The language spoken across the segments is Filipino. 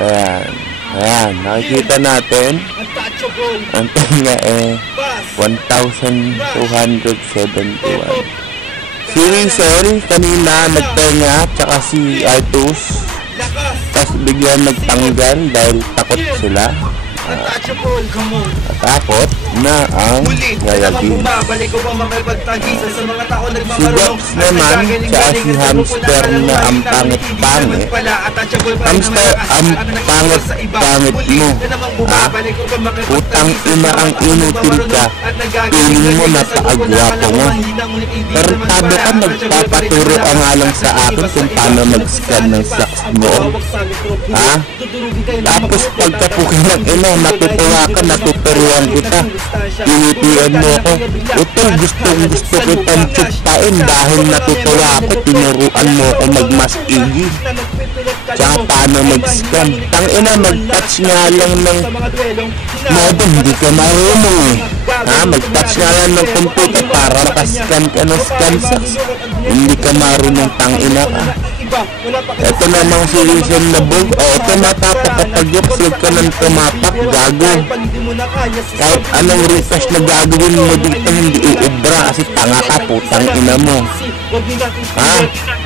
Ayan. Ayan, nakikita natin. Ang tenga 1,271. Si Rizal kanina nagtenga, tsaka si Artus. Tapos bigyan nagtanggal dahil takot sila. Takot na ang Yayagin. Si Dox naman, tsaka si Hamster na ang pangit-pangit. Hamster, ang pangit-pangit mo. Putang ina ang inutil ka. Piling mo napakagwapo mo. Tarantado ka, nagpapaturo ka nga lang sa akin kung paano mag-scan ng socks mo. Tapos pagkapukin ng ina, natutuwa ka, natuturuan kita. Pinitian mo ako. Ito, gusto kitang tsupain dahil natutuwa ako. Tinuruan mo ako mag-mas-igi. Tsaka paano mag-scan. Tangina, mag-touch nga lang ng modem, hindi ka marunong eh. Mag-touch nga lang ng computer para makascan ka ng scan socks. Hindi ka marunong, tangina ka. Ito namang si Rizal na bug. Ito matapak kapag huwag ka nang tumapak, gago. Kahit anong refresh na gagawin mo dito, hindi uubra kasi tanga ka, putang ina mo.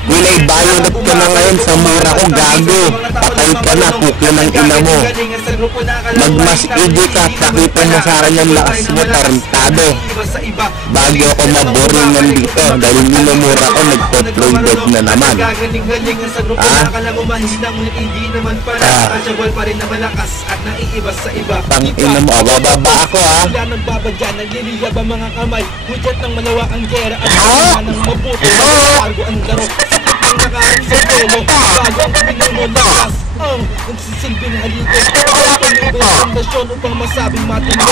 Wilay bayonat ka na ngayon sa mura ko, gago. Patay ka na, puki ng ina mo. Magmas-igi ka, takita mo sa akin yung lakas mo, tarantado. Bago ako maboringan dito dahil minumura ko, nagpo-playback na naman. Tangina mo, bababa ako nagsisilbing halikot ang pundasyon upang masabing matindi.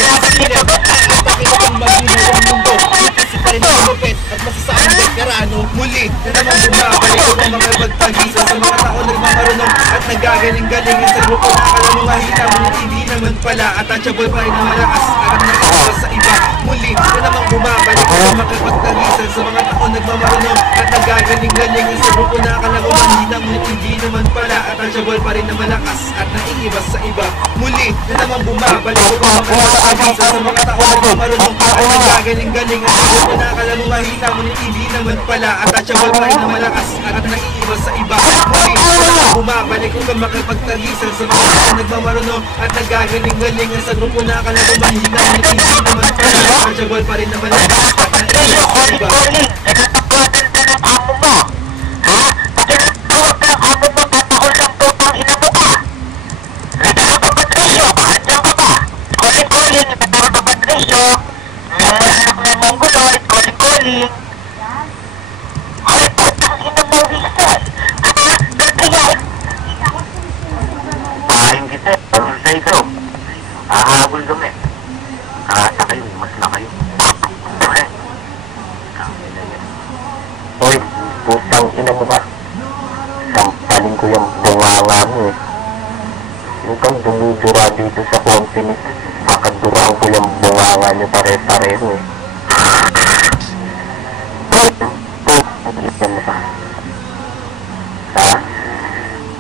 Bakit ang maginawang mundo? Kasi pa rin ang lupit at masasabing veterano. Muli na naman bumabalik ang mga pagtagisa sa mga tao nagmamarunong at nagagaling-galing sa grupo na akala mo mahina mo hindi naman pala at touchable pa rin ang malakas at nakakita sa iba. Muli na naman bumabalik ang mga pagtagisa sa mga tao nagmamarunong at nagagaling-galing sa grupo na akala mo mahina mo hindi naman pala at touchable pa rin ang malakas at naiibas sa iba. Muli na naman bumabalik ang mga pagtagisa sa mga tao nagmamarunong at nagagaling-galing sa grupo na akala mo mahina mo hindi naman pala at touchable pa rin ang malakas at naiibas sa iba. Muli na naman bumabalik ang makapagtagisan sa mga tao nagmamarunong at nagagaling-galing sa grupo na akala mo mahina mo hindi naman pala at touchable pa rin ang malakas at naiibas sa iba. Dito sa company, makaduraan ko yung bunganga nyo pare-pareho eh.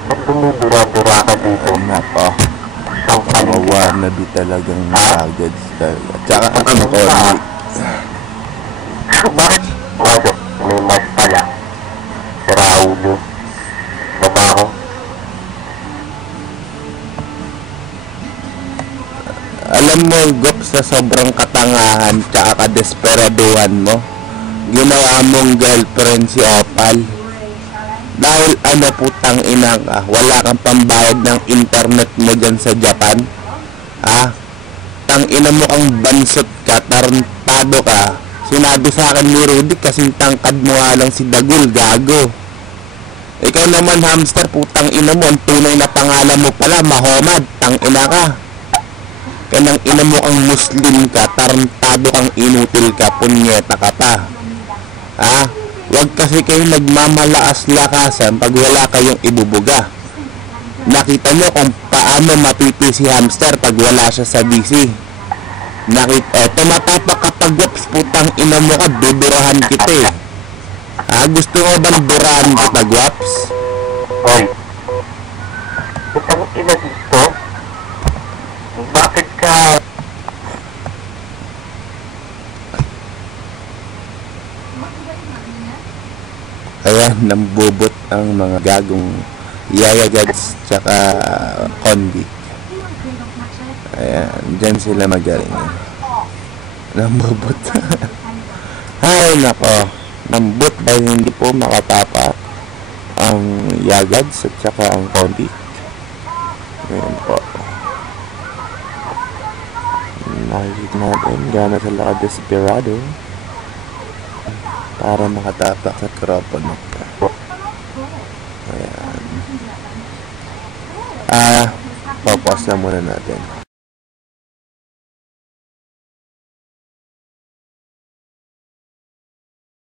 Ba't dumidura-dura ka dito? Nako, kawawa na di talagang nakagads talaga. Tsaka ang konti. Bakit? Wado, may mas pala. Si Raulo. Babaho. Alam mo, Gop, sa sobrang katangahan tsaka kadesperaduhan mo, ginawa mong girlfriend si Opal. Dahil putang ina ka, wala kang pambayad ng internet mo dyan sa Japan. Tang ina mo kang bansot ka, tarantado ka. Sinabi sa akin ni Rudy kasing tangkad mo nga lang si Dagul, gago. Ikaw naman, Hamster, putang ina mo, ang tunay na pangalan mo pala, Mahomad, tang ina ka. Kanang ina mo ang Muslim ka, tarantado kang inutil ka, punyeta ka pa. Huwag kasi kayo nagmamalaas-lakasan pag wala kayong ibubuga. Nakita nyo kung paano mapiti si Hamster pag wala siya sa DC. Tumatapak kapag waps, putang ina mo ka, dudurahan kita eh. Gusto mo bang durahan kita, waps? Oy, putang ina nambubot ang mga gagong yayagads tsaka convict. Ayan, dyan sila magaling. Nambubot. Ay, nako. Nambut dahil hindi po makatapak ang yagads at saka ang convict. Ayan po. Nakikita natin gano'n sila ka-desperado para makatapak sa kropono. Ayan. Focus na muna natin.